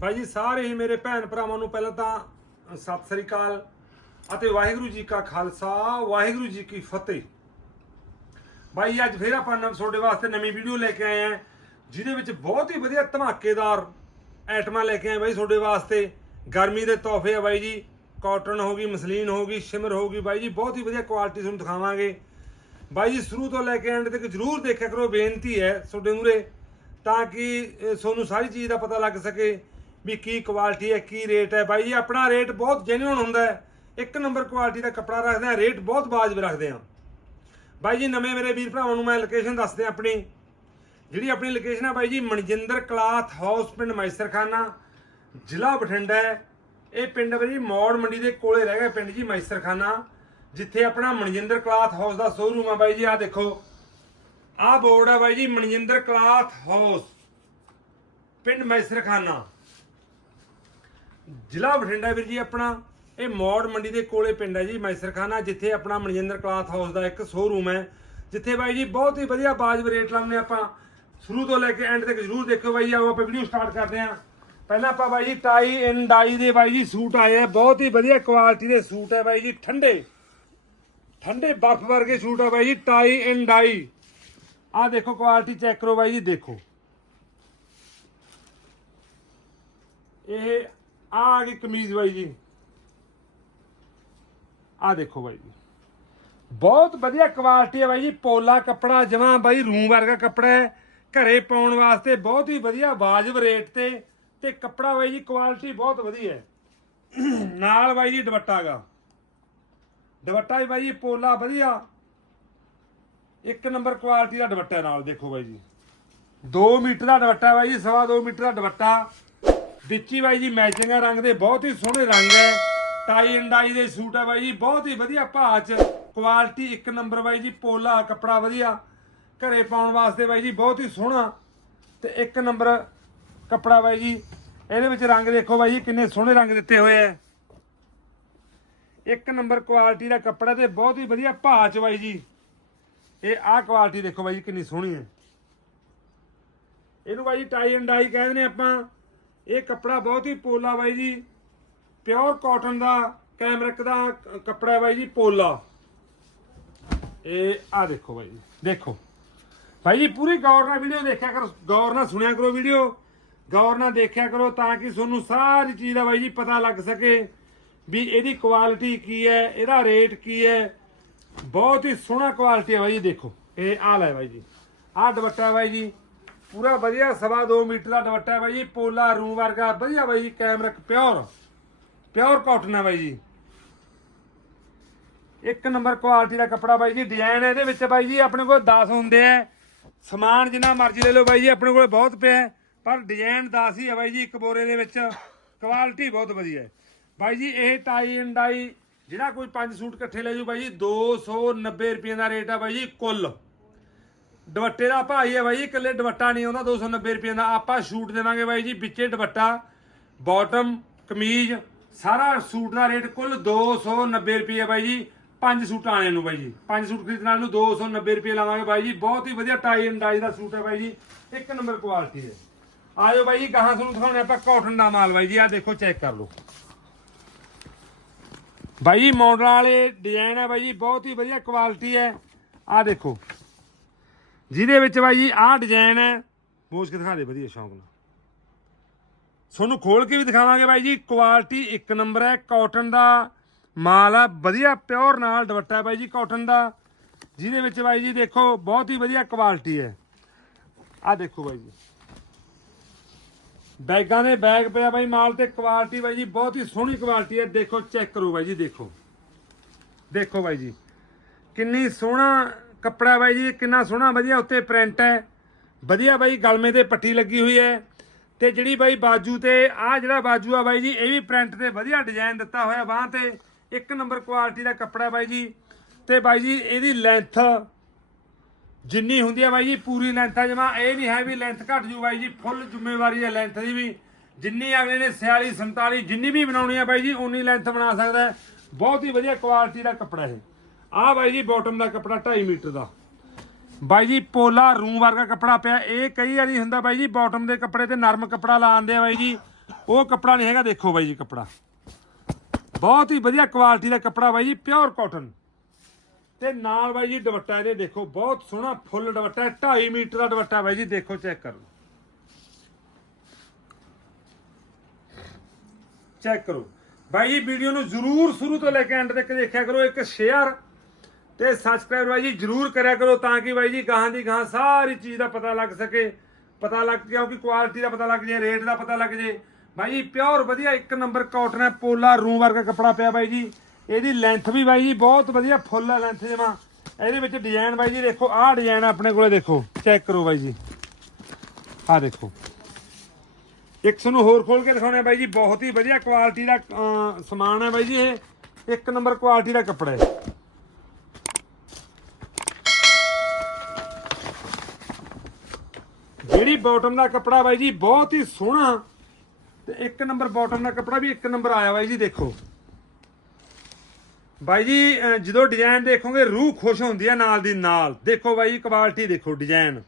ਭਾਈ ਜੀ ਸਾਰੇ ਹੀ ਮੇਰੇ ਭੈਣ ਭਰਾਵਾਂ ਨੂੰ ਪਹਿਲਾਂ ਤਾਂ ਸਤਿ ਸ੍ਰੀ ਅਕਾਲ ਅਤੇ ਵਾਹਿਗੁਰੂ ਜੀ ਕਾ ਖਾਲਸਾ ਵਾਹਿਗੁਰੂ ਜੀ ਕੀ ਫਤਿਹ। ਭਾਈ ਜੀ, ਅੱਜ ਫੇਰ ਆਪਾਂ ਨਵ ਤੁਹਾਡੇ ਵਾਸਤੇ ਨਵੀਂ ਵੀਡੀਓ ਲੈ ਕੇ ਆਏ ਆ ਜਿਹਦੇ ਵਿੱਚ ਬਹੁਤ ਹੀ ਵਧੀਆ ਧਮਾਕੇਦਾਰ ਆਈਟਮਾਂ ਲੈ ਕੇ ਆਏ ਬਾਈ ਤੁਹਾਡੇ ਵਾਸਤੇ। ਗਰਮੀ ਦੇ ਤੋਹਫੇ ਆ ਬਾਈ ਜੀ ਕਾਟਨ ਹੋ ਗਈ ਮਸਲੀਨ ਹੋ ਗਈ ਸ਼ਿਮਰ ਹੋ ਗਈ ਬਾਈ ਜੀ ਬਹੁਤ ਹੀ ਵਧੀਆ ਕੁਆਲਿਟੀ ਤੁਹਾਨੂੰ ਦਿਖਾਵਾਂਗੇ। ਬਾਈ ਜੀ ਸ਼ੁਰੂ ਤੋਂ ਲੈ ਕੇ ਐਂਡ ਤੱਕ ਜਰੂਰ ਦੇਖਿਆ ਕਰੋ ਬੇਨਤੀ ਹੈ ਤੁਹਾਡੇ ਮੂਰੇ ਤਾਂ ਕਿ ਤੁਹਾਨੂੰ ਸਾਰੀ ਚੀਜ਼ ਦਾ ਪਤਾ ਲੱਗ ਸਕੇ। ਵੀ ਕੀ ਕੁਆਲਿਟੀ ਹੈ, ਕੀ ਰੇਟ ਹੈ ਬਾਈ ਜੀ ਆਪਣਾ ਰੇਟ ਬਹੁਤ ਜੈਨੂਇਨ ਹੁੰਦਾ ਹੈ। ਇੱਕ ਨੰਬਰ ਕੁਆਲਿਟੀ ਦਾ ਕੱਪੜਾ ਰੱਖਦੇ ਆ ਰੇਟ ਬਹੁਤ ਵਾਜਬ ਰੱਖਦੇ ਆ ਬਾਈ ਜੀ, ਨਵੇਂ ਮੇਰੇ ਵੀਰ ਭਰਾਵਾਂ ਨੂੰ ਮੈਂ ਲੋਕੇਸ਼ਨ ਦੱਸਦੇ ਆਪਣੀ। ਜਿਹੜੀ ਆਪਣੀ ਲੋਕੇਸ਼ਨ ਆ ਬਾਈ ਜੀ, ਮਨਜਿੰਦਰ ਕਲਾਥ ਹਾਊਸ ਪਿੰਡ ਮੈਸਰਖਾਨਾ, ਜ਼ਿਲ੍ਹਾ ਬਠਿੰਡਾ ਹੈ। ਇਹ ਪਿੰਡ ਬਾਈ ਜੀ, ਮੌੜ ਮੰਡੀ ਦੇ ਕੋਲੇ ਰਹਿ ਗਿਆ ਪਿੰਡ ਜੀ, ਮੈਸਰਖਾਨਾ। ਜਿੱਥੇ ਆਪਣਾ ਮਨਜਿੰਦਰ ਕਲਾਥ ਹਾਊਸ ਦਾ ਸ਼ੋਰੂਮ ਆ ਬਾਈ ਜੀ, ਆਹ ਦੇਖੋ। ਆਹ ਬੋਰਡ ਹੈ ਬਾਈ ਜੀ, ਮਨਜਿੰਦਰ ਕਲਾਥ ਹਾਊਸ, ਪਿੰਡ ਮੈਸਰਖਾਨਾ। ਜ਼ਿਲ੍ਹਾ ਬਠਿੰਡਾ ਵੀਰ ਜੀ ਆਪਣਾ, ਇਹ ਮੌੜ ਮੰਡੀ ਦੇ ਕੋਲੇ ਪਿੰਡ ਹੈ ਜੀ, ਮੈਸਰਖਾਨਾ, ਜਿੱਥੇ ਆਪਣਾ ਮਨਜਿੰਦਰ ਕਲਾਥ ਹਾਊਸ ਦਾ ਇੱਕ ਸ਼ੋਰੂਮ ਹੈ। ਜਿੱਥੇ ਬਾਈ ਜੀ ਬਹੁਤ ਹੀ ਵਧੀਆ ਬਾਜਬ ਰੇਟ ਲਾਉਂਦੇ ਆਪਾਂ। ਸ਼ੁਰੂ ਤੋਂ ਲੈ ਕੇ ਐਂਡ ਤੱਕ ਜ਼ਰੂਰ ਦੇਖੋ ਬਾਈ ਆਓ ਆਪਾਂ ਵੀਡੀਓ ਸਟਾਰਟ ਕਰਦੇ ਹਾਂ। ਪਹਿਲਾਂ ਆਪਾਂ ਬਾਈ ਜੀ ਟਾਈ ਇਨ ਡਾਈ ਦੇ ਬਾਈ ਜੀ ਸੂਟ ਆਏ ਆ, ਬਹੁਤ ਹੀ ਵਧੀਆ ਕੁਆਲਿਟੀ ਦੇ ਸੂਟ ਹੈ ਬਾਈ ਜੀ, ਠੰਡੇ। ਠੰਡੇ ਬਰਫ਼ ਵਰਗੇ ਸੂਟ ਆ ਬਾਈ ਜੀ ਟਾਈ ਇਨ ਡਾਈ ਆਹ ਦੇਖੋ ਕੁਆਲਿਟੀ ਚੈੱਕ ਕਰੋ ਬਾਈ ਜੀ, ਦੇਖੋ। ਇਹ ਆ ਆ ਗਈ ਕਮੀਜ਼ ਬਾਈ ਜੀ। ਆ ਦੇਖੋ ਬਾਈ ਜੀ। ਬਹੁਤ ਵਧੀਆ ਕੁਆਲਿਟੀ ਹੈ ਬਾਈ ਜੀ, ਪੋਲਾ ਕੱਪੜਾ ਜਮਾ ਬਾਈ ਰੂਮ ਵਰਗਾ ਕੱਪੜਾ ਹੈ, ਘਰੇ ਪਾਉਣ ਵਾਸਤੇ ਬਹੁਤ ਹੀ ਵਧੀਆ ਵਾਜਬ ਰੇਟ ਤੇ ਤੇ ਕੱਪੜਾ ਬਾਈ ਜੀ ਕੁਆਲਿਟੀ ਬਹੁਤ ਵਧੀਆ ਹੈ। ਨਾਲ ਬਾਈ ਜੀ ਦੁਪੱਟਾ ਗਾ ਦੁਪੱਟਾ ਵੀ ਬਾਈ ਜੀ ਪੋਲਾ ਵਧੀਆ। ਇੱਕ ਨੰਬਰ ਕੁਆਲਿਟੀ ਦਾ ਦੁਪੱਟਾ ਨਾਲ, ਦੇਖੋ ਬਾਈ ਜੀ। 2 ਮੀਟਰ ਦਾ ਦੁਪੱਟਾ ਬਾਈ ਜੀ, ਸਵਾ 2 ਮੀਟਰ ਦਾ ਦੁਪੱਟਾ। ਵਿੱਚੀ ਬਾਈ ਜੀ ਮੈਚਿੰਗਾਂ ਰੰਗ ਦੇ ਬਹੁਤ ਹੀ ਸੋਹਣੇ ਰੰਗ ਹੈ ਟਾਈ ਐਂਡ ਡਾਈ ਦੇ ਸੂਟ ਆ ਬਾਈ ਜੀ, ਬਹੁਤ ਹੀ ਵਧੀਆ ਭਾਅ ਚ ਕੁਆਲਿਟੀ ਇੱਕ ਨੰਬਰ ਬਾਈ ਜੀ, ਪੋਲਾ ਕੱਪੜਾ ਵਧੀਆ। ਘਰੇ ਪਾਉਣ ਵਾਸਤੇ ਬਾਈ ਜੀ ਬਹੁਤ ਹੀ ਸੋਹਣਾ। ਤੇ ਇੱਕ ਨੰਬਰ ਕੱਪੜਾ ਬਾਈ ਜੀ, ਇਹਦੇ ਵਿੱਚ ਰੰਗ ਦੇਖੋ ਬਾਈ ਜੀ, ਕਿੰਨੇ ਸੋਹਣੇ ਰੰਗ ਦਿੱਤੇ ਹੋਏ ਆ ਇੱਕ ਨੰਬਰ ਕੁਆਲਿਟੀ ਦਾ ਕੱਪੜਾ ਤੇ ਬਹੁਤ ਹੀ ਵਧੀਆ ਭਾਅ ਚ ਬਾਈ ਜੀ। ਇਹ ਆਹ ਕੁਆਲਿਟੀ ਦੇਖੋ ਬਾਈ ਜੀ, ਕਿੰਨੀ ਸੋਹਣੀ ਹੈ ਇਹਨੂੰ ਬਾਈ ਜੀ ਟਾਈ ਐਂਡ ਡਾਈ ਕਹਿੰਦੇ ਨੇ ਆਪਾਂ। ਇਹ ਕੱਪੜਾ ਬਹੁਤ ਹੀ ਪੋਲਾ ਬਾਈ ਜੀ। ਪਿਓਰ ਕਾਟਨ ਦਾ ਕੈਮਰਿਕ ਦਾ ਕੱਪੜਾ ਬਾਈ ਜੀ, ਪੋਲਾ। ਇਹ ਆ ਦੇਖੋ ਬਾਈ ਜੀ, ਦੇਖੋ। ਭਾਈ ਜੀ, ਪੂਰੀ ਗੌਰ ਨਾਲ ਵੀਡੀਓ ਦੇਖਿਆ ਕਰੋ, ਗੌਰ ਨਾਲ ਸੁਣਿਆ ਕਰੋ ਵੀਡੀਓ ਗੌਰ ਨਾਲ ਦੇਖਿਆ ਕਰੋ ਤਾਂ ਕਿ ਤੁਹਾਨੂੰ ਸਾਰੀ ਚੀਜ਼ ਦਾ ਬਾਈ ਜੀ ਪਤਾ ਲੱਗ ਸਕੇ ਵੀ ਇਹਦੀ ਕੁਆਲਿਟੀ ਕੀ ਹੈ, ਇਹਦਾ ਰੇਟ ਕੀ ਹੈ। ਬਹੁਤ ਹੀ ਸੋਹਣਾ ਕੁਆਲਿਟੀ ਹੈ ਬਾਈ ਜੀ, ਦੇਖੋ। ਇਹ ਆ ਲੈ ਬਾਈ ਜੀ, ਆਹ ਦੁਪੱਟਾ ਬਾਈ ਜੀ। ਪੂਰਾ ਵਧੀਆ, ਸਵਾ 2 ਮੀਟਰ ਦਾ ਦੁਪੱਟਾ ਬਾਈ ਜੀ ਪੋਲਾ ਰੂਮ ਵਰਗਾ, ਵਧੀਆ ਬਾਈ ਜੀ ਕੈਮਰਿਕ ਪਿਓਰ। ਪਿਓਰ ਕਾਟਨ ਹੈ ਬਾਈ ਜੀ। ਇੱਕ ਨੰਬਰ ਕੁਆਲਿਟੀ ਦਾ ਕੱਪੜਾ ਬਾਈ ਜੀ ਡਿਜ਼ਾਈਨ ਇਹਦੇ ਵਿੱਚ ਬਾਈ ਜੀ, ਆਪਣੇ ਕੋਲ 10 ਹੁੰਦੇ ਆ। ਸਮਾਨ ਜਿੰਨਾ ਮਰਜ਼ੀ ਲੈ ਲਓ ਬਾਈ ਜੀ, ਆਪਣੇ ਕੋਲ ਬਹੁਤ ਪਿਆ ਪਰ ਡਿਜ਼ਾਈਨ 10 ਹੀ ਹੈ ਬਾਈ ਜੀ, ਇੱਕ ਬੋਰੇ ਦੇ ਵਿੱਚ। ਕੁਆਲਿਟੀ ਬਹੁਤ ਵਧੀਆ ਹੈ। ਬਾਈ ਜੀ, ਇਹ ਟਾਈ ਐਂਡ ਡਾਈ ਜਿਹੜਾ ਕੋਈ ਪੰਜ ਸੂਟ ਇਕੱਠੇ ਲੈ ਜੂ ਬਾਈ ਜੀ 290 ਰੁਪਏ ਦਾ ਰੇਟ ਆ ਬਾਈ ਜੀ, ਕੁੱਲ। ਦੁਪੱਟੇ ਦਾ ਭਾਈ ਹੈ ਬਾਈ ਜੀ ਇਕੱਲੇ ਦੁਪੱਟਾ ਨਹੀਂ ਆਉਂਦਾ 290 ਰੁਪਏ ਦਾ ਆਪਾਂ ਸ਼ੂਟ ਦੇਵਾਂਗੇ ਬਾਈ ਜੀ, ਵਿੱਚੇ ਦੁਪੱਟਾ ਬਾਟਮ ਕਮੀਜ਼, ਸਾਰਾ ਸੂਟ ਦਾ ਰੇਟ ਕੁੱਲ 290 ਰੁਪਏ ਬਾਈ ਜੀ, ਪੰਜ ਸੂਟ ਆਣੇ ਨੂੰ ਬਾਈ ਜੀ, ਪੰਜ ਸੂਟ ਖਰੀਦਣ ਨਾਲ ਨੂੰ 290 ਰੁਪਏ ਲਾਵਾਂਗੇ ਬਾਈ ਜੀ, ਬਹੁਤ ਹੀ ਵਧੀਆ ਟਾਈ ਐਂਡ ਦਾ ਸੂਟ ਹੈ ਬਾਈ ਜੀ, ਇੱਕ ਨੰਬਰ ਕੁਆਲਿਟੀ ਦੇ। ਆਜੋ ਬਾਈ ਜੀ, ਗਾਹਾਂ ਤੁਹਾਨੂੰ ਦਿਖਾਉਣੇ ਆਪਾਂ ਕਾਟਨ ਦਾ ਮਾਲ ਬਾਈ ਜੀ, ਆਹ ਦੇਖੋ ਚੈੱਕ ਕਰ ਲਓ। ਬਾਈ ਜੀ ਮੋਡਲ ਵਾਲੇ ਡਿਜ਼ਾਈਨ ਹੈ ਬਾਈ ਜੀ, ਬਹੁਤ ਹੀ ਵਧੀਆ ਕੁਆਲਿਟੀ ਹੈ। ਆਹ ਦੇਖੋ। ਜਿਹਦੇ ਵਿੱਚ ਬਾਈ ਜੀ ਆਹ ਡਿਜ਼ਾਈਨ ਹੈ। ਬੋਝ ਕੇ ਦਿਖਾ ਦੇ, ਵਧੀਆ, ਸ਼ੌਂਕ ਨਾਲ। ਤੁਹਾਨੂੰ ਖੋਲ ਕੇ ਵੀ ਦਿਖਾਵਾਂਗੇ ਬਾਈ ਜੀ ਕੁਆਲਿਟੀ ਇੱਕ ਨੰਬਰ ਹੈ ਕਾਟਨ ਦਾ। ਮਾਲ ਆ, ਵਧੀਆ ਪਿਓਰ ਨਾਲ ਦੁਪੱਟਾ ਬਾਈ ਜੀ ਕਾਟਨ ਦਾ। ਜਿਹਦੇ ਵਿੱਚ ਬਾਈ ਜੀ ਦੇਖੋ, ਬਹੁਤ ਹੀ ਵਧੀਆ ਕੁਆਲਿਟੀ ਹੈ। ਆਹ ਦੇਖੋ ਬਾਈ ਜੀ। ਬੈਗਾਂ ਦੇ ਬੈਗ ਪਿਆ ਬਾਈ ਮਾਲ ਤੇ ਕੁਆਲਿਟੀ ਬਾਈ ਜੀ, ਬਹੁਤ ਹੀ ਸੋਹਣੀ ਕੁਆਲਿਟੀ ਹੈ। ਦੇਖੋ ਚੈੱਕ ਕਰੋ ਬਾਈ ਜੀ, ਦੇਖੋ। ਦੇਖੋ ਬਾਈ ਜੀ, ਕਿੰਨੀ ਸੋਹਣਾ ਕੱਪੜਾ ਬਾਈ ਜੀ, ਕਿੰਨਾ ਸੋਹਣਾ, ਵਧੀਆ ਉੱਤੇ ਪ੍ਰਿੰਟ ਹੈ। ਵਧੀਆ ਬਾਈ, ਗਲਮੇ ਤੇ ਪੱਟੀ ਲੱਗੀ ਹੋਈ ਹੈ। ਤੇ ਜਿਹੜੀ ਬਾਈ ਬਾਜੂ ਤੇ, ਆਹ ਜਿਹੜਾ ਬਾਜੂ ਆ ਬਾਈ ਜੀ, ਇਹ ਵੀ ਪ੍ਰਿੰਟ ਤੇ ਵਧੀਆ ਡਿਜ਼ਾਈਨ ਦਿੱਤਾ ਹੋਇਆ ਬਾਹ ਤੇ। ਇੱਕ ਨੰਬਰ ਕੁਆਲਿਟੀ ਦਾ ਕੱਪੜਾ ਬਾਈ ਜੀ। ਤੇ ਬਾਈ ਜੀ, ਇਹਦੀ ਲੈਂਥ ਜਿੰਨੀ ਹੁੰਦੀ ਹੈ ਬਾਈ ਜੀ, ਪੂਰੀ ਲੈਂਥ ਆ ਜਮਾ। ਇਹ ਨਹੀਂ ਹੈ ਵੀ ਲੈਂਥ ਘਟ ਜੂ ਬਾਈ ਜੀ ਫੁੱਲ ਜ਼ਿੰਮੇਵਾਰੀ ਹੈ ਲੈਂਥ ਦੀ ਵੀ। ਜਿੰਨੀ ਅਗਲੇ ਨੇ 46 47 ਜਿੰਨੀ ਵੀ ਬਣਾਉਣੀ ਹੈ ਬਾਈ ਜੀ ਉਨੀ ਲੈਂਥ ਬਣਾ ਸਕਦਾ ਬਹੁਤ ਹੀ ਵਧੀਆ ਕੁਆਲਿਟੀ ਦਾ ਕੱਪੜਾ ਇਹ। ਆਹ ਬਾਈ ਜੀ ਬਾਟਮ ਦਾ ਕੱਪੜਾ 2.5 ਮੀਟਰ ਦਾ। ਬਾਈ ਜੀ ਪੋਲਾ ਰੂ ਵਰਗਾ ਕੱਪੜਾ ਪਿਆ। ਇਹ ਕਈ ਵਾਰੀ ਹੁੰਦਾ ਬਾਈ ਜੀ ਬਾਟਮ ਦੇ ਕੱਪੜੇ ਤੇ ਨਰਮ ਕੱਪੜਾ ਲਾਉਂਦੇ ਆ ਬਾਈ ਜੀ। ਉਹ ਕੱਪੜਾ ਨਹੀਂ ਹੈਗਾ, ਦੇਖੋ ਬਾਈ ਜੀ ਕੱਪੜਾ। ਬਹੁਤ ਹੀ ਵਧੀਆ ਕੁਆਲਿਟੀ ਦਾ ਕੱਪੜਾ ਬਾਈ ਜੀ ਪਿਓਰ ਕਾਟਨ ਤੇ ਨਾਲ ਬਾਈ ਜੀ ਦੁਪੱਟਾ ਇਹਦੇ ਦੇਖੋ, ਬਹੁਤ ਸੋਹਣਾ ਫੁੱਲ ਦੁਪੱਟਾ ਹੈ। 2.5 ਮੀਟਰ ਦਾ ਦੁਪੱਟਾ ਬਾਈ ਜੀ, ਦੇਖੋ ਚੈੱਕ ਕਰੋ। ਚੈੱਕ ਕਰੋ। ਬਾਈ ਜੀ ਵੀਡੀਓ ਨੂੰ ਜ਼ਰੂਰ ਸ਼ੁਰੂ ਤੋਂ ਲੈ ਕੇ ਐਂਡ ਤੱਕ ਦੇਖਿਆ ਕਰੋ। ਇੱਕ ਸ਼ੇਅਰ ਤੇ ਸਬਸਕ੍ਰਾਈਬ ਬਾਈ ਜੀ ਜ਼ਰੂਰ ਕਰਿਆ ਕਰੋ ਤਾਂ ਕਿ ਬਾਈ ਜੀ ਗਾਹਾਂ ਦੀ ਗਾਹਾਂ ਸਾਰੀ ਚੀਜ਼ ਦਾ ਪਤਾ ਲੱਗ ਸਕੇ, ਪਤਾ ਲੱਗ ਕਿਉਂਕਿ ਕੁਆਲਿਟੀ ਦਾ ਪਤਾ ਲੱਗ ਜੇ ਰੇਟ ਦਾ ਪਤਾ ਲੱਗ ਜੇ। ਬਾਈ ਜੀ ਪਿਓਰ ਵਧੀਆ ਇੱਕ ਨੰਬਰ ਕਾਟਨ ਹੈ, ਪੋਲਾ ਰੂਮ ਵਰਗਾ ਕੱਪੜਾ ਪਿਆ ਬਾਈ ਜੀ। ਇਹਦੀ ਲੈਂਥ ਵੀ ਬਾਈ ਜੀ ਬਹੁਤ ਵਧੀਆ ਫੁੱਲ ਹੈ ਲੈਂਥ ਜਮਾ। ਇਹਦੇ ਵਿੱਚ ਡਿਜ਼ਾਈਨ ਬਾਈ ਜੀ ਦੇਖੋ, ਆਹ ਡਿਜ਼ਾਈਨ ਆਪਣੇ ਕੋਲੇ ਦੇਖੋ ਚੈੱਕ ਕਰੋ ਬਾਈ ਜੀ। ਆਹ ਦੇਖੋ। ਇੱਕ ਤੁਹਾਨੂੰ ਹੋਰ ਖੋਲ ਕੇ ਦਿਖਾਉਣਾ ਬਾਈ ਜੀ, ਬਹੁਤ ਹੀ ਵਧੀਆ ਕੁਆਲਿਟੀ ਦਾ ਸਮਾਨ ਹੈ ਬਾਈ ਜੀ ਇਹ। ਇੱਕ ਨੰਬਰ ਕੁਆਲਿਟੀ ਦਾ ਕੱਪੜਾ ਹੈ ਜਿਹੜੀ ਬਾਟਮ ਦਾ ਕੱਪੜਾ ਬਾਈ ਜੀ, ਬਹੁਤ ਹੀ ਸੋਹਣਾ। ਤੇ ਇੱਕ ਨੰਬਰ ਬਾਟਮ ਦਾ ਕੱਪੜਾ ਵੀ ਇੱਕ ਨੰਬਰ ਆਇਆ ਬਾਈ ਜੀ, ਦੇਖੋ। ਬਾਈ ਜੀ ਜਦੋਂ ਡਿਜ਼ਾਈਨ ਦੇਖੋਗੇ, ਰੂਹ ਖੁਸ਼ ਹੁੰਦੀ ਹੈ ਨਾਲ ਦੀ ਨਾਲ। ਦੇਖੋ ਬਾਈ ਕੁਆਲਿਟੀ ਦੇਖੋ ਡਿਜ਼ਾਈਨ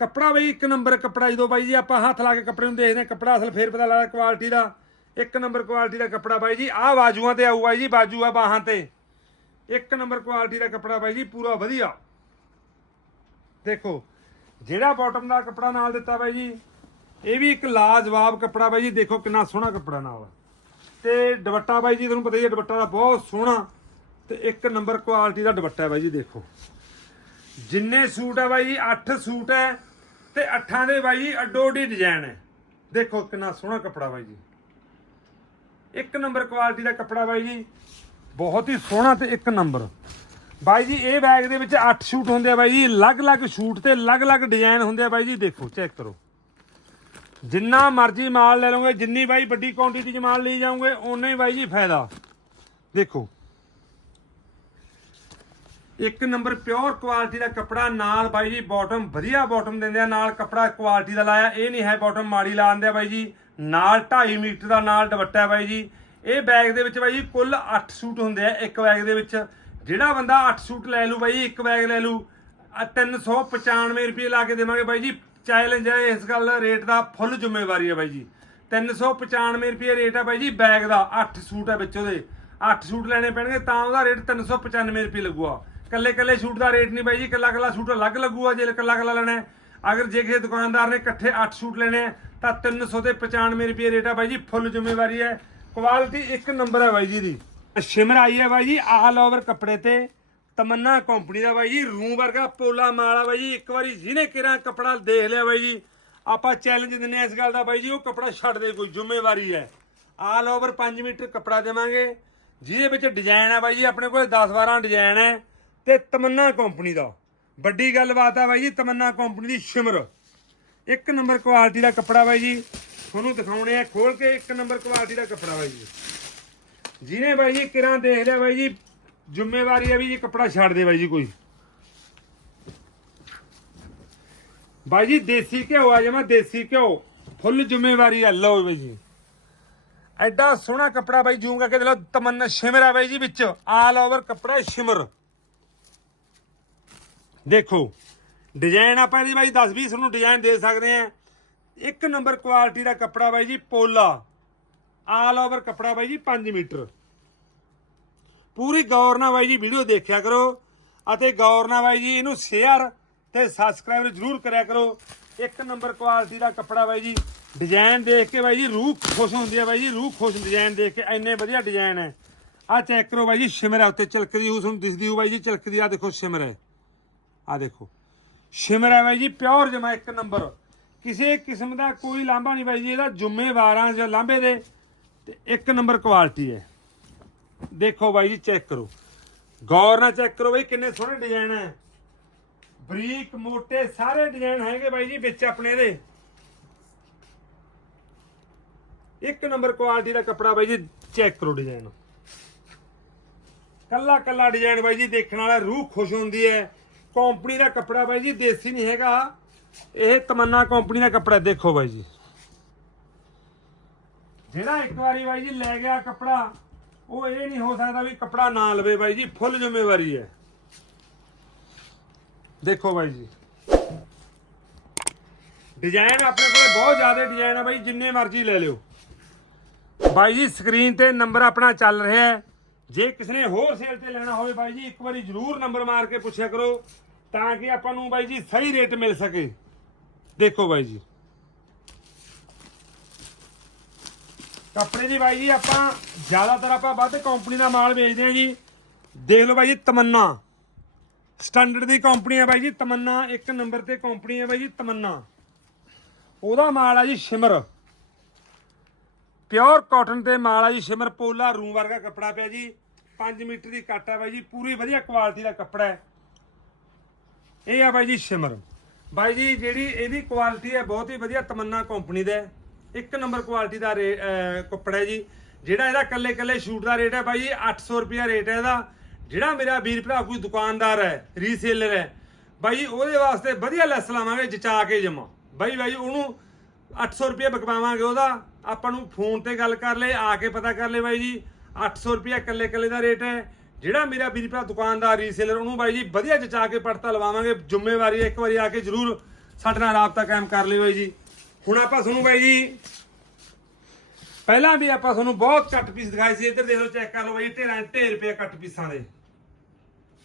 ਕੱਪੜਾ ਬਈ, ਇੱਕ ਨੰਬਰ ਕੱਪੜਾ, ਜਦੋਂ ਬਾਈ ਜੀ ਆਪਾਂ ਹੱਥ ਲਾ ਕੇ ਕੱਪੜੇ ਨੂੰ ਦੇਖਦੇ ਹਾਂ, ਕੱਪੜਾ ਅਸਲ ਫੇਰ ਪਤਾ ਲੱਗਦਾ ਕੁਆਲਿਟੀ ਦਾ। ਇੱਕ ਨੰਬਰ ਕੁਆਲਿਟੀ ਦਾ ਕੱਪੜਾ ਬਾਈ ਜੀ, ਆਹ ਬਾਜੂਆਂ ਤੇ ਆਊਗਾ ਜੀ, ਬਾਜੂ ਆ ਬਾਹਾਂ ਤੇ। ਇੱਕ ਨੰਬਰ ਕੁਆਲਿਟੀ ਦਾ ਕੱਪੜਾ ਬਾਈ ਜੀ, ਪੂਰਾ ਵਧੀਆ। ਦੇਖੋ ਜਿਹੜਾ ਬਾਟਮ ਦਾ ਕੱਪੜਾ ਨਾਲ ਦਿੱਤਾ ਬਾਈ ਜੀ, ਇਹ ਵੀ ਇੱਕ ਲਾਜਵਾਬ ਕੱਪੜਾ ਬਾਈ ਜੀ, ਦੇਖੋ ਕਿੰਨਾ ਸੋਹਣਾ ਕੱਪੜਾ ਨਾਲ। ਤੇ ਦੁਪੱਟਾ ਬਾਈ ਜੀ, ਤੁਹਾਨੂੰ ਪਤਾ ਹੀ ਹੈ ਦੁਪੱਟਾ ਦਾ ਬਹੁਤ ਸੋਹਣਾ, ਤੇ ਇੱਕ ਨੰਬਰ ਕੁਆਲਿਟੀ ਦਾ ਦੁਪੱਟਾ ਹੈ ਬਾਈ ਜੀ, ਦੇਖੋ। ਜਿੰਨੇ ਸੂਟ ਹੈ ਬਾਈ ਜੀ 8 ਸੂਟ ਹੈ, ਤੇ ਅੱਠਾਂ ਦੇ ਬਾਈ ਜੀ ਅੱਡੋ ਅੱਡੀ ਡਿਜ਼ਾਈਨ ਹੈ। ਦੇਖੋ ਕਿੰਨਾ ਸੋਹਣਾ ਕੱਪੜਾ ਬਾਈ ਜੀ। ਇੱਕ ਨੰਬਰ ਕੁਆਲਿਟੀ ਦਾ ਕੱਪੜਾ ਬਾਈ ਜੀ, ਬਹੁਤ ਹੀ ਸੋਹਣਾ ਤੇ ਇੱਕ ਨੰਬਰ ਬਾਈ ਜੀ, ਇਹ ਬੈਗ ਦੇ ਵਿੱਚ 8 ਸ਼ੂਟ ਹੁੰਦੇ ਆ ਬਾਈ ਜੀ, ਅਲੱਗ-ਅਲੱਗ ਸ਼ੂਟ ਤੇ ਅਲੱਗ-ਅਲੱਗ ਡਿਜ਼ਾਈਨ ਹੁੰਦੇ ਆ ਬਾਈ ਜੀ, ਦੇਖੋ ਚੈੱਕ ਕਰੋ। ਜਿੰਨਾ ਮਰਜ਼ੀ ਮਾਲ ਲੈ ਲਓਗੇ, ਜਿੰਨੀ ਬਾਈ ਵੱਡੀ ਕੁਆਂਟੀਟੀ 'ਚ ਮਾਲ ਲਈ ਜਾਓਗੇ, ਓਨਾ ਹੀ ਬਾਈ ਜੀ ਫਾਇਦਾ। ਦੇਖੋ, ਇੱਕ ਨੰਬਰ ਪਿਓਰ ਕੁਆਲਿਟੀ ਦਾ ਕੱਪੜਾ ਨਾਲ ਬਾਈ ਜੀ ਬਾਟਮ ਵਧੀਆ ਬਾਟਮ ਦਿੰਦੇ ਆ, ਨਾਲ ਕੱਪੜਾ ਕੁਆਲਿਟੀ ਦਾ ਲਾਇਆ, ਇਹ ਨਹੀਂ ਹੈ ਬਾਟਮ ਮਾੜੀ ਲਾ ਦਿੰਦੇ ਆ ਬਾਈ ਜੀ, ਨਾਲ 2.5 ਮੀਟਰ ਦਾ ਨਾਲ ਦੁਪੱਟਾ ਬਾਈ ਜੀ। ਇਹ ਬੈਗ ਦੇ ਵਿੱਚ ਬਾਈ ਜੀ ਕੁੱਲ 8 ਸੂਟ ਹੁੰਦੇ ਆ, ਇੱਕ ਬੈਗ ਦੇ ਵਿੱਚ। ਜਿਹੜਾ ਬੰਦਾ 8 ਸੂਟ ਲੈ ਲੂ ਬਾਈ ਇੱਕ ਬੈਗ ਲੈ ਲੂ ਆਹ 395 ਰੁਪਏ ਲਾ ਕੇ ਦੇਵਾਂਗੇ ਬਾਈ ਜੀ। ਚੈਲੰਜ ਹੈ ਇਸ ਗੱਲ ਰੇਟ ਦਾ ਫੁੱਲ ਜ਼ਿੰਮੇਵਾਰੀ ਹੈ ਬਾਈ ਜੀ। 395 ਰੁਪਏ ਰੇਟ ਹੈ ਬਾਈ ਜੀ ਬੈਗ ਦਾ 8 ਸੂਟ ਹੈ ਵਿੱਚ ਉਹਦੇ। 8 ਸੂਟ ਲੈਣੇ ਪੈਣਗੇ ਤਾਂ ਉਹਦਾ ਰੇਟ 395 ਰੁਪਏ ਲੱਗੂਗਾ ਕੱਲੇ ਕੱਲੇ ਸੂਟ ਦਾ ਰੇਟ ਨਹੀਂ ਬਾਈ ਜੀ ਕੱਲਾ ਕੱਲਾ ਸੂਟ ਅਲੱਗ ਲੱਗੂਗਾ ਜੇ ਕੱਲਾ ਕੱਲਾ ਲੈਣਾ ਅਗਰ ਜੇ ਕਿਸੇ ਦੁਕਾਨਦਾਰ ਨੇ ਇਕੱਠੇ 8 ਸੂਟ ਲੈਣੇ ਹੈ, ਤਾਂ 300 ਤੇ 95 ਰੁਪਏ ਰੇਟ ਹੈ ਬਾਈ ਜੀ ਫੁੱਲ ਜ਼ਿੰਮੇਵਾਰੀ ਹੈ। ਕੁਆਲਿਟੀ ਇੱਕ ਨੰਬਰ ਹੈ ਬਾਈ ਜੀ ਦੀ। ਸ਼ਿਮਰ ਆਈ ਹੈ ਬਾਈ ਜੀ ਆਲ ਓਵਰ ਕੱਪੜੇ ਤੇ। ਤਮੰਨਾ ਕੰਪਨੀ ਦਾ ਬਾਈ ਜੀ, ਰੂਮ ਵਰਗਾ ਪੋਲਾ ਮਾਲਾ ਬਾਈ ਜੀ। ਇੱਕ ਵਾਰੀ ਜਿਹਨੇ ਕਿਰਾ ਕੱਪੜਾ ਦੇਖ ਲਿਆ ਬਾਈ ਜੀ। ਆਪਾਂ ਚੈਲੰਜ ਦਿੰਨੇ ਆ ਇਸ ਗੱਲ ਦਾ ਬਾਈ ਜੀ, ਉਹ ਕੱਪੜਾ ਛੱਡ ਦੇ, ਕੋਈ ਜ਼ਿੰਮੇਵਾਰੀ ਹੈ। ਆਲ ਓਵਰ 5 ਮੀਟਰ ਕੱਪੜਾ ਦੇਵਾਂਗੇ। ਜਿਹਦੇ ਵਿੱਚ ਡਿਜ਼ਾਈਨ ਹੈ ਬਾਈ ਜੀ, ਆਪਣੇ ਕੋਲ 10 12 ਡਿਜ਼ਾਈਨ ਹੈ ਤੇ ਤਮੰਨਾ ਕੰਪਨੀ ਦਾ। ਵੱਡੀ ਗੱਲਬਾਤ ਆ ਬਾਈ ਜੀ, ਤਮੰਨਾ ਕੰਪਨੀ ਦੀ ਸ਼ਿਮਰ। ਇੱਕ ਨੰਬਰ ਕੁਆਲਿਟੀ ਦਾ ਕੱਪੜਾ ਬਾਈ ਜੀ। ਤੁਹਾਨੂੰ ਦਿਖਾਉਣੇ ਆ ਖੋਲ ਕੇ ਇੱਕ ਨੰਬਰ ਕੁਆਲਿਟੀ ਦਾ ਕੱਪੜਾ ਬਾਈ ਜੀ। ਜਿਹਨੇ ਬਾਈ ਜੀ ਕਿਰਾਂ ਦੇਖ ਲਿਆ ਬਾਈ ਜੀ, ਜ਼ਿੰਮੇਵਾਰੀ ਹੈ ਵੀ ਜੀ ਕੱਪੜਾ ਛੱਡ ਦੇ ਬਾਈ ਜੀ ਕੋਈ। ਬਾਈ ਜੀ, ਦੇਸੀ ਘਿਓ ਆ ਜਮਾ, ਦੇਸੀ ਘਿਓ। ਫੁੱਲ ਜ਼ਿੰਮੇਵਾਰੀ ਹੈ ਲਓ ਬਾਈ ਜੀ। ਐਡਾ ਸੋਹਣਾ ਕੱਪੜਾ ਬਾਈ ਜੂੰਗਾ ਕਰਕੇ ਲਓ, ਤਮੰਨਾ ਸ਼ਿਮਰ ਆ ਬਾਈ ਜੀ ਵਿੱਚ ਆਲ ਓਵਰ ਕੱਪੜਾ ਸ਼ਿਮਰ। ਦੇਖੋ ਡਿਜ਼ਾਈਨ ਆਪਾਂ ਇਹਦੀ ਬਾਈ 10 20 ਤੁਹਾਨੂੰ ਡਿਜ਼ਾਈਨ ਦੇ ਸਕਦੇ ਆ। ਇੱਕ ਨੰਬਰ ਕੁਆਲਿਟੀ ਦਾ ਕੱਪੜਾ ਬਾਈ ਜੀ, ਪੋਲਾ। ਆਲ ਓਵਰ ਕੱਪੜਾ ਬਾਈ ਜੀ 5 ਮੀਟਰ। ਪੂਰੀ ਗੌਰ ਨਾਲ ਬਾਈ ਜੀ ਵੀਡੀਓ ਦੇਖਿਆ ਕਰੋ ਅਤੇ ਗੌਰ ਨਾਲ ਬਾਈ ਜੀ ਇਹਨੂੰ ਸ਼ੇਅਰ ਤੇ ਸਬਸਕ੍ਰਾਈਬ ਜ਼ਰੂਰ ਕਰਿਆ ਕਰੋ। ਇੱਕ ਨੰਬਰ ਕੁਆਲਿਟੀ ਦਾ ਕੱਪੜਾ ਬਾਈ ਜੀ ਡਿਜ਼ਾਈਨ ਦੇਖ ਕੇ ਬਾਈ ਜੀ ਰੂਹ ਖੁਸ਼ ਹੁੰਦੀ ਹੈ ਬਾਈ ਜੀ, ਰੂਹ ਖੁਸ਼ ਡਿਜ਼ਾਈਨ ਦੇਖ ਕੇ ਇੰਨੇ ਵਧੀਆ ਡਿਜ਼ਾਈਨ ਹੈ। ਆ ਚੈੱਕ ਕਰੋ ਬਾਈ ਜੀ ਸ਼ਿਮਰ ਹੈ, ਉੱਤੇ ਚਲਕਦੀ ਹੋ, ਤੁਹਾਨੂੰ ਦਿਸਦੀ ਹੋ ਬਾਈ ਜੀ, ਚਲਕਦੀ ਆ ਦੇਖੋ ਸ਼ਿਮਰ ਹੈ। ਆ ਦੇਖੋ। ਸ਼ਿਮਰ ਹੈ ਬਾਈ ਜੀ ਪਿਓਰ ਜਮਾ ਇੱਕ ਨੰਬਰ ਕਿਸੇ ਕਿਸਮ ਦਾ ਕੋਈ ਲਾਂਭਾ ਨਹੀਂ ਬਾਈ ਜੀ, ਇਹਦਾ ਜ਼ਿੰਮੇਵਾਰਾਂ ਜਾਂ ਲਾਂਭੇ ਦੇ। ਤੇ ਇੱਕ ਨੰਬਰ ਕੁਆਲਿਟੀ ਹੈ। ਦੇਖੋ ਬਾਈ ਜੀ ਚੈੱਕ ਕਰੋ। ਗੌਰ ਨਾਲ ਚੈੱਕ ਕਰੋ ਬਾਈ, ਕਿੰਨੇ ਸੋਹਣੇ ਡਿਜ਼ਾਈਨ ਹੈ। ਬਰੀਕ, ਮੋਟੇ, ਸਾਰੇ ਡਿਜ਼ਾਈਨ ਹੈਗੇ ਬਾਈ ਜੀ, ਵਿੱਚ ਆਪਣੇ ਦੇ ਇੱਕ ਨੰਬਰ ਕੁਆਲਿਟੀ ਦਾ ਕੱਪੜਾ ਬਾਈ ਜੀ ਚੈੱਕ ਕਰੋ ਡਿਜ਼ਾਈਨ ਕੱਲਾ ਕੱਲਾ ਡਿਜ਼ਾਈਨ ਬਾਈ ਜੀ, ਦੇਖਣ ਵਾਲਾ ਰੂਹ ਖੁਸ਼ ਹੁੰਦੀ ਹੈ। ਕੰਪਨੀ ਦਾ ਕੱਪੜਾ ਬਾਈ ਜੀ, ਦੇਸੀ ਨਹੀਂ ਹੈਗਾ। ਇਹ ਤਮੰਨਾ ਕੰਪਨੀ ਦਾ ਕੱਪੜਾ ਦੇਖੋ ਬਾਈ ਜੀ। ਜਿਹੜਾ ਇੱਕ ਵਾਰੀ ਬਾਈ ਜੀ ਲੈ ਗਿਆ ਕੱਪੜਾ, ਉਹ ਇਹ ਨਹੀਂ ਹੋ ਸਕਦਾ ਵੀ ਕੱਪੜਾ ਨਾ ਲਵੇ ਬਾਈ ਜੀ, ਫੁੱਲ ਜ਼ਿੰਮੇਵਾਰੀ ਹੈ। ਦੇਖੋ ਬਾਈ ਜੀ। ਡਿਜ਼ਾਈਨ ਆਪਣੇ ਕੋਲ ਬਹੁਤ ਜ਼ਿਆਦਾ ਡਿਜ਼ਾਈਨ ਆ ਬਾਈ, ਜਿੰਨੇ ਮਰਜ਼ੀ ਲੈ ਲਿਓ। ਬਾਈ ਜੀ, ਸਕਰੀਨ ਤੇ ਨੰਬਰ ਆਪਣਾ ਚੱਲ ਰਿਹਾ ਹੈ। ਜੇ ਕਿਸੇ ਨੇ ਹੋਰ ਸੇਲ ਤੇ ਲੈਣਾ ਹੋਵੇ ਬਾਈ ਜੀ, ਇੱਕ ਵਾਰੀ ਜਰੂਰ ਨੰਬਰ ਮਾਰ ਕੇ ਪੁੱਛਿਆ ਕਰੋ, ਤਾਂ ਕਿ ਆਪਾਂ ਨੂੰ ਬਾਈ ਜੀ ਸਹੀ ਰੇਟ ਮਿਲ ਸਕੇ। ਦੇਖੋ ਬਾਈ ਜੀ। ਕੱਪੜੇ ਦੀ ਬਾਈ ਜੀ ਆਪਾਂ ਜ਼ਿਆਦਾਤਰ ਆਪਾਂ ਵੱਧ ਕੰਪਨੀ ਦਾ ਮਾਲ ਵੇਚਦੇ ਹਾਂ ਜੀ। ਦੇਖ ਲਓ ਬਾਈ ਜੀ, ਤਮੰਨਾ। ਸਟੈਂਡਰਡ ਦੀ ਕੰਪਨੀ ਹੈ ਬਾਈ ਜੀ, ਤਮੰਨਾ। ਇੱਕ ਨੰਬਰ ਤੇ ਕੰਪਨੀ ਹੈ ਬਾਈ ਜੀ, ਤਮੰਨਾ। ਉਹਦਾ ਮਾਲ ਆ ਜੀ ਸ਼ਿਮਰ। ਪਿਓਰ ਕਾਟਨ ਤੇ ਮਾਲ ਆ ਜੀ ਸ਼ਿਮਰ, ਪੋਲਾ, ਰੂ ਵਰਗਾ ਕੱਪੜਾ ਪਿਆ ਜੀ। 5 ਮੀਟਰ ਦੀ ਕੱਟ ਹੈ ਬਾਈ ਜੀ, ਪੂਰੀ ਵਧੀਆ ਕੁਆਲਿਟੀ ਦਾ ਕੱਪੜਾ ਹੈ। ਇਹ ਆ ਬਾਈ ਜੀ ਸ਼ਿਮਰ। ਬਾਈ ਜੀ, ਜਿਹੜੀ ਇਹਦੀ ਕੁਆਲਿਟੀ ਹੈ, ਬਹੁਤ ਹੀ ਵਧੀਆ ਤਮੰਨਾ ਕੰਪਨੀ ਦਾ ਹੈ। ਇੱਕ ਨੰਬਰ ਕੁਆਲਿਟੀ ਦਾ ਰੇ- ਕੱਪੜਾ ਹੈ ਜੀ। ਜਿਹੜਾ ਇਹਦਾ ਕੱਲੇ ਕੱਲੇ ਸ਼ੂਟ ਦਾ ਰੇਟ ਹੈ ਬਾਈ ਜੀ 800 ਰੁਪਿਆ ਰੇਟ ਹੈ ਇਹਦਾ। ਜਿਹੜਾ ਮੇਰਾ ਵੀਰ ਭਰਾ ਕੋਈ ਦੁਕਾਨਦਾਰ ਹੈ ਰੀਸੇਲਰ ਹੈ ਬਾਈ ਜੀ ਉਹਦੇ ਵਾਸਤੇ ਵਧੀਆ ਲੈਸ ਲਾਵਾਂਗੇ, ਜਚਾ ਕੇ ਜਮਾ। ਬਾਈ ਬਾਈ ਉਹਨੂੰ 800 ਰੁਪਏ ਬਕਵਾਵਾਂਗੇ ਉਹਦਾ। ਆਪਾਂ ਨੂੰ ਫੋਨ ਤੇ ਗੱਲ ਕਰ ਲੈ ਆ ਕੇ ਪਤਾ ਕਰ ਲੈ ਬਾਈ ਜੀ। 800 ਰੁਪਏ ਇਕੱਲੇ ਇਕੱਲੇ ਦਾ ਰੇਟ ਹੈ। ਜਿਹੜਾ ਮੇਰਾ ਵੀਰ ਭਰਾ ਦੁਕਾਨਦਾਰ ਰੀਸੇਲਰ ਉਹਨੂੰ ਬਾਈ ਜੀ ਵਧੀਆ ਜਚਾ ਕੇ ਪੜਤਾ ਲਵਾਵਾਂਗੇ। ਜ਼ਿੰਮੇਵਾਰੀ ਇੱਕ ਵਾਰੀ ਆ ਕੇ ਜਰੂਰ ਸਾਡੇ ਨਾਲ ਰਾਬਤਾ ਕਾਇਮ ਕਰ ਲਿਓ ਬਾਈ ਜੀ। ਹੁਣ ਆਪਾਂ ਤੁਹਾਨੂੰ ਬਾਈ ਜੀ, ਪਹਿਲਾਂ ਵੀ ਆਪਾਂ ਤੁਹਾਨੂੰ ਬਹੁਤ ਘੱਟ ਪੀਸ ਦਿਖਾਏ ਸੀ, ਇੱਧਰ ਦੇਖ ਲਓ ਚੈੱਕ ਕਰ ਲਓ ਬਾਈ ਢੇਰਾਂ ਢੇਰ ਰੁਪਏ ਕੱਟ ਪੀਸਾਂ ਦੇ।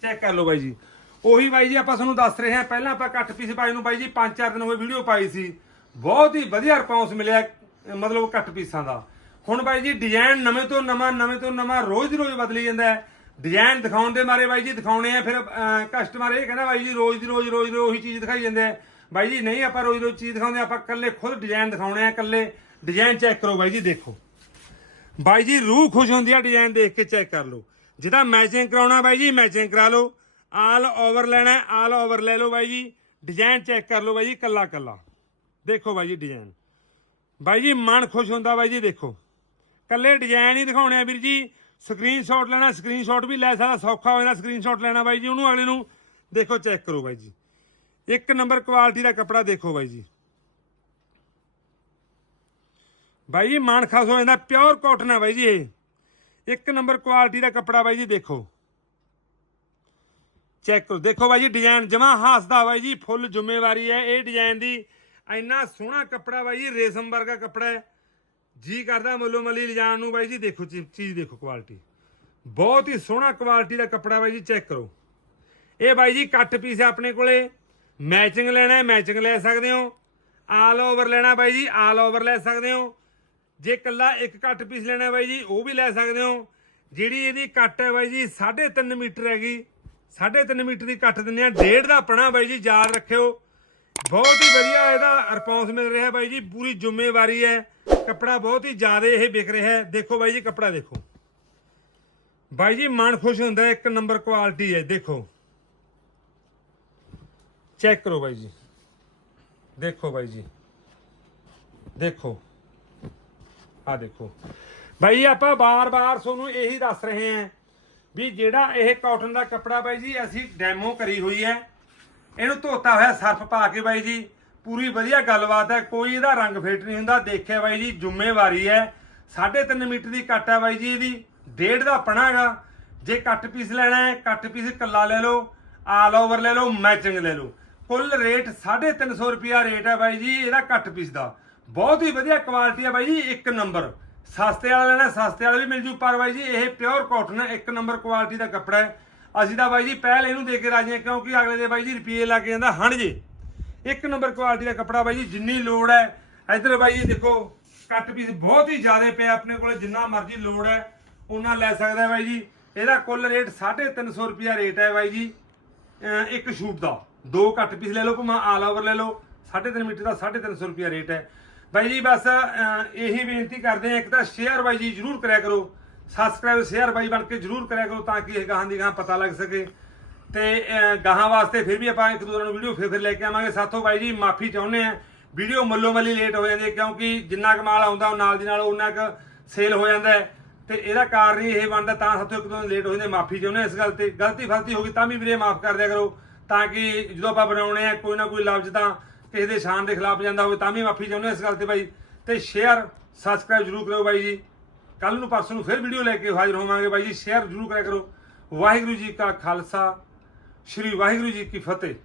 ਚੈੱਕ ਕਰ ਲਓ ਬਾਈ ਜੀ। ਉਹੀ ਬਾਈ ਜੀ ਆਪਾਂ ਤੁਹਾਨੂੰ ਦੱਸ ਰਹੇ ਹਾਂ, ਪਹਿਲਾਂ ਆਪਾਂ ਕੱਟ ਪੀਸ ਬਾਈ ਨੂੰ ਬਾਈ ਜੀ 5-4 ਦਿਨ ਹੋਏ ਵੀਡੀਓ ਪਾਈ ਸੀ। ਬਹੁਤ ਹੀ ਵਧੀਆ ਰਿਸਪੌਂਸ ਮਿਲਿਆ, ਮਤਲਬ ਕੱਟ ਪੀਸਾਂ ਦਾ। ਹੁਣ ਬਾਈ ਜੀ ਡਿਜ਼ਾਈਨ ਨਵੇਂ ਤੋਂ ਨਵਾਂ, ਨਵੇਂ ਤੋਂ ਨਵਾਂ ਰੋਜ਼ ਦੀ ਰੋਜ਼ ਬਦਲੀ ਜਾਂਦਾ ਹੈ। ਡਿਜ਼ਾਈਨ ਦਿਖਾਉਣ ਦੇ ਮਾਰੇ ਬਾਈ ਜੀ, ਦਿਖਾਉਣੇ ਆ, ਫਿਰ ਕਸਟਮਰ ਇਹ ਕਹਿੰਦਾ ਬਾਈ ਜੀ, ਰੋਜ਼ ਦੀ ਰੋਜ਼ ਰੋਜ਼ ਦੀ ਉਹੀ ਚੀਜ਼ ਦਿਖਾਈ ਜਾਂਦੇ ਆ ਬਾਈ ਜੀ, ਨਹੀਂ ਆਪਾਂ ਰੋਜ਼ ਰੋਜ਼ ਚੀਜ਼ ਦਿਖਾਉਂਦੇ, ਆਪਾਂ ਇਕੱਲੇ ਖੁਦ ਡਿਜ਼ਾਈਨ ਦਿਖਾਉਣੇ ਆ, ਇਕੱਲੇ ਡਿਜ਼ਾਈਨ ਚੈੱਕ ਕਰੋ ਬਾਈ ਜੀ, ਦੇਖੋ। ਬਾਈ ਜੀ, ਰੂਹ ਖੁਸ਼ ਹੁੰਦੀ ਆ ਡਿਜ਼ਾਈਨ ਦੇਖ ਕੇ ਚੈੱਕ ਕਰ ਲਓ। ਜਿਹਦਾ ਮੈਚਿੰਗ ਕਰਾਉਣਾ ਬਾਈ ਜੀ ਮੈਚਿੰਗ ਕਰਾ ਲਓ। ਆਲ ਓਵਰ ਲੈਣਾ ਆਲ ਓਵਰ ਲੈ ਲਓ ਬਾਈ ਜੀ। ਡਿਜ਼ਾਈਨ ਚੈੱਕ ਕਰ ਲਓ ਬਾਈ ਜੀ ਕੱਲਾ ਕੱਲਾ ਦੇਖੋ ਬਾਈ ਜੀ ਡਿਜ਼ਾਈਨ ਬਾਈ ਜੀ, ਮਨ ਖੁਸ਼ ਹੁੰਦਾ ਬਾਈ ਜੀ, ਦੇਖੋ। ਕੱਲੇ ਡਿਜ਼ਾਈਨ ਹੀ ਦਿਖਾਉਣੇ ਆ ਵੀਰ ਜੀ। ਸਕਰੀਨਸ਼ਾਟ ਲੈਣਾ ਸਕਰੀਨਸ਼ਾਟ ਵੀ ਲੈ ਸਕਦਾ, ਸੌਖਾ ਹੋ ਜਾਂਦਾ ਸਕਰੀਨਸ਼ਾਟ ਲੈਣਾ ਬਾਈ ਜੀ ਉਹਨੂੰ, ਅਗਲੇ ਨੂੰ। ਦੇਖੋ ਚੈੱਕ ਕਰੋ ਬਾਈ ਜੀ। ਇੱਕ ਨੰਬਰ ਕੁਆਲਿਟੀ ਦਾ ਕੱਪੜਾ ਦੇਖੋ ਬਾਈ ਜੀ। ਬਾਈ ਜੀ ਮਨ ਖਾਸ ਹੋ ਜਾਂਦਾ ਪਿਓਰ ਕਾਟਨ ਹੈ ਬਾਈ ਜੀ ਇਹ। ਇੱਕ ਨੰਬਰ ਕੁਆਲਿਟੀ ਦਾ ਕੱਪੜਾ ਬਾਈ ਜੀ ਦੇਖੋ। ਚੈੱਕ ਕਰੋ। ਦੇਖੋ ਬਾਈ ਜੀ ਡਿਜ਼ਾਈਨ ਜਮਾ ਹੱਸਦਾ ਬਾਈ ਜੀ, ਫੁੱਲ ਜ਼ਿੰਮੇਵਾਰੀ ਹੈ। ਇਹ ਡਿਜ਼ਾਈਨ ਦੀ ਇੰਨਾ ਸੋਹਣਾ ਕੱਪੜਾ ਬਾਈ ਜੀ, ਰੇਸ਼ਮ ਵਰਗਾ ਕੱਪੜਾ ਹੈ। ਜੀ ਕਰਦਾ ਮੱਲੋ ਮੱਲੀ ਲਿਜਾਣ ਨੂੰ ਬਾਈ ਜੀ, ਦੇਖੋ ਚੀ- ਚੀਜ਼ ਦੇਖੋ ਕੁਆਲਿਟੀ। ਬਹੁਤ ਹੀ ਸੋਹਣਾ ਕੁਆਲਿਟੀ ਦਾ ਕੱਪੜਾ ਬਾਈ ਜੀ, ਚੈੱਕ ਕਰੋ। ਇਹ ਬਾਈ ਜੀ, ਕੱਟ ਪੀਸ ਹੈ ਆਪਣੇ ਕੋਲੇ। ਮੈਚਿੰਗ ਲੈਣਾ ਮੈਚਿੰਗ ਲੈ ਸਕਦੇ ਹੋ। ਆਲ ਓਵਰ ਲੈਣਾ ਬਾਈ ਜੀ, ਆਲ ਓਵਰ ਲੈ ਸਕਦੇ ਹੋ। ਜੇ ਕੱਲਾ ਇੱਕ ਕੱਟ ਪੀਸ ਲੈਣਾ ਬਾਈ ਜੀ, ਉਹ ਵੀ ਲੈ ਸਕਦੇ ਹੋ। ਜਿਹੜੀ ਇਹਦੀ ਕੱਟ ਹੈ ਬਾਈ ਜੀ 3.5 ਮੀਟਰ ਹੈਗੀ। 3.5 ਮੀਟਰ ਦੀ ਕੱਟ ਦਿੰਦੇ ਆ ਡੇਢ ਦਾ ਪਣਾ ਬਾਈ ਜੀ, ਯਾਦ ਰੱਖਿਓ। ਬਹੁਤ ਹੀ ਵਧੀਆ ਇਹਦਾ ਰਿਸਪੌਂਸ ਮਿਲ ਰਿਹਾ ਬਾਈ ਜੀ, ਪੂਰੀ ਜ਼ਿੰਮੇਵਾਰੀ ਹੈ। ਕੱਪੜਾ ਬਹੁਤ ਹੀ ਜ਼ਿਆਦਾ ਇਹ ਵਿਕ ਰਿਹਾ ਹੈ। ਦੇਖੋ ਬਾਈ ਜੀ, ਕੱਪੜਾ ਦੇਖੋ। ਬਾਈ ਜੀ, ਮਨ ਖੁਸ਼ ਹੁੰਦਾ ਇੱਕ ਨੰਬਰ ਕੁਆਲਿਟੀ ਹੈ, ਦੇਖੋ। ਚੈੱਕ ਕਰੋ ਬਾਈ ਜੀ। ਦੇਖੋ ਬਾਈ ਜੀ। ਦੇਖੋ। ਆ ਦੇਖੋ। ਬਾਈ, ਆਪਾਂ ਬਾਰ-ਬਾਰ ਤੁਹਾਨੂੰ ਇਹੀ ਦੱਸ ਰਹੇ ਹਾਂ ਵੀ ਜਿਹੜਾ ਇਹ ਕਾਟਨ ਦਾ ਕੱਪੜਾ ਬਾਈ ਜੀ, ਅਸੀਂ ਡੈਮੋ ਕਰੀ ਹੋਈ ਹੈ। ਇਹਨੂੰ ਧੋਤਾ ਹੋਇਆ ਸਰਫ ਪਾ ਕੇ ਬਾਈ ਜੀ। ਪੂਰੀ ਵਧੀਆ ਗੱਲਬਾਤ ਹੈ। ਕੋਈ ਇਹਦਾ ਰੰਗ ਫੇਟ ਨਹੀਂ ਹੁੰਦਾ। ਦੇਖਿਆ ਬਾਈ ਜੀ, ਜ਼ਿੰਮੇਵਾਰੀ ਹੈ। 3.5 ਮੀਟਰ ਦੀ ਕੱਟ ਹੈ ਬਾਈ ਜੀ ਇਹਦੀ। ਡੇਢ ਦਾ ਪਣਾ ਹੈਗਾ। ਜੇ ਕੱਟ ਪੀਸ ਲੈਣਾ ਹੈ, ਕੱਟ ਪੀਸ ਕੱਲਾ ਲੈ ਲਓ। ਆਲ ਓਵਰ ਲੈ ਲਓ ਮੈਚਿੰਗ ਲੈ ਲਓ। ਕੁੱਲ ਰੇਟ 350 ਰੁਪਿਆ ਰੇਟ ਹੈ ਬਾਈ ਜੀ, ਇਹਦਾ ਘੱਟ ਪੀਸ ਦਾ। ਬਹੁਤ ਹੀ ਵਧੀਆ ਕੁਆਲਿਟੀ ਹੈ ਬਾਈ ਜੀ, ਇੱਕ ਨੰਬਰ ਸਸਤੇ ਵਾਲਾ ਲੈਣਾ, ਸਸਤੇ ਵਾਲਾ ਵੀ ਮਿਲ ਜੂ, ਪਰ ਬਾਈ ਜੀ, ਇਹ ਪਿਓਰ ਕਾਟਨ ਹੈ, ਇੱਕ ਨੰਬਰ ਕੁਆਲਿਟੀ ਦਾ ਕੱਪੜਾ ਹੈ। ਅਸੀਂ ਤਾਂ ਬਾਈ ਜੀ ਪਹਿਲ ਇਹਨੂੰ ਦੇ ਕੇ ਰਾਜੀ ਹਾਂ, ਕਿਉਂਕਿ ਅਗਲੇ ਦੇ ਬਾਈ ਜੀ ਰੁਪਏ ਲਾ ਕੇ ਜਾਂਦਾ ਹਣ ਜੇ। ਇੱਕ ਨੰਬਰ ਕੁਆਲਿਟੀ ਦਾ ਕੱਪੜਾ ਬਾਈ ਜੀ, ਜਿੰਨੀ ਲੋੜ ਹੈ। ਇੱਧਰ ਬਾਈ ਜੀ ਦੇਖੋ ਕੱਟ ਪੀਸ ਬਹੁਤ ਹੀ ਜ਼ਿਆਦਾ ਪਿਆ ਆਪਣੇ ਕੋਲੇ, ਜਿੰਨਾ ਮਰਜ਼ੀ ਲੋੜ ਹੈ ਉਹਨਾਂ ਲੈ ਸਕਦਾ ਬਾਈ ਜੀ। ਇਹਦਾ ਕੁੱਲ ਰੇਟ 350 ਰੁਪਿਆ ਰੇਟ ਹੈ ਬਾਈ ਜੀ ਇੱਕ ਸ਼ੂਟ ਦਾ। ਦੋ ਘੱਟ ਪੀਸ ਲੈ ਲਓ, ਭਾਵੇਂ ਆਲ ਓਵਰ ਲੈ ਲਓ। 3.5 ਮੀਟਰ ਦਾ 350 ਰੁਪਿਆ ਰੇਟ ਹੈ। ਬਾਈ ਜੀ, ਬਸ ਇਹੀ ਬੇਨਤੀ ਕਰਦੇ ਆ ਇੱਕ ਤਾਂ ਸ਼ੇਅਰ ਬਾਈ ਜੀ ਜਰੂਰ ਕਰਿਆ ਕਰੋ। ਸਬਸਕ੍ਰਾਈਬ ਸ਼ੇਅਰ ਬਾਈ ਬਣ ਕੇ ਜਰੂਰ ਕਰਿਆ ਕਰੋ ਤਾਂ ਕਿ ਇਹ ਗਾਹਾਂ ਦੀ ਗਾਹਾਂ ਪਤਾ ਲੱਗ ਸਕੇ। ਤੇ ਗਾਹਾਂ ਵਾਸਤੇ ਫਿਰ ਵੀ ਆਪਾਂ ਇੱਕ ਦੂਜੇ ਨੂੰ ਵੀਡੀਓ ਫਿਰ ਫਿਰ ਲੈ ਕੇ ਆਵਾਂਗੇ। ਸਾਥੋਂ ਬਾਈ ਜੀ, ਮਾਫੀ ਚਾਹੁੰਦੇ ਆ ਵੀਡੀਓ ਮੱਲੋ ਮੱਲੀ ਲੇਟ ਹੋ ਜਾਂਦੀ ਹੈ ਕਿਉਂਕਿ ਜਿੰਨਾ ਕੁ ਮਾਲ ਆਉਂਦਾ, ਉਹ ਨਾਲ ਦੀ ਨਾਲ ਉਹਨਾਂ ਕੁ ਸੇਲ ਹੋ ਜਾਂਦਾ ਹੈ। ਤੇ ਇਹਦਾ ਕਾਰਨ ਹੀ ਇਹ ਬਣਦਾ, ਤਾਂ ਸਾਥੋਂ ਇੱਕ ਦੋ ਦਿਨ ਲੇਟ ਹੋ ਜਾਂਦੇ, ਮਾਫੀ ਚਾਹੁੰਦੇ ਹਾਂ ਇਸ ਗੱਲ ਤੇ। ਗਲਤੀ ਫਲਤੀ ਹੋ ਗਈ ਤਾਂ ਵੀ ਵੀਰੇ, ਮਾਫ ਕਰ ਦਿਆ ਕਰੋ। ਤਾਂ ਕਿ ਜਦੋਂ ਆਪਾਂ ਬਣਾਉਣੇ ਆ, ਕੋਈ ਨਾ ਕੋਈ ਲਫ਼ਜ਼ ਤਾਂ ਕਿਸੇ ਦੇ ਸ਼ਾਨ ਦੇ ਖਿਲਾਫ ਜਾਂਦਾ ਹੋਵੇ, ਤਾਂ ਵੀ ਮਾਫੀ ਚਾਹੁੰਦੇ ਹਾਂ ਇਸ ਗੱਲ ਤੇ ਬਾਈ। ਤੇ ਸ਼ੇਅਰ ਸਬਸਕ੍ਰਾਈਬ ਜਰੂਰ ਕਰਿਓ ਬਾਈ ਜੀ। ਕੱਲ ਨੂੰ ਪਰਸੋਂ ਨੂੰ ਫਿਰ ਵੀਡੀਓ ਲੈ ਕੇ ਹਾਜ਼ਰ ਹੋਵਾਂਗੇ ਬਾਈ ਜੀ। ਸ਼ੇਅਰ ਜਰੂਰ ਕਰਿਆ ਕਰੋ। ਵਾਹਿਗੁਰੂ ਜੀ ਕਾ ਖਾਲਸਾ, ਸ੍ਰੀ ਵਾਹਿਗੁਰੂ ਜੀ ਕੀ ਫਤਿਹ।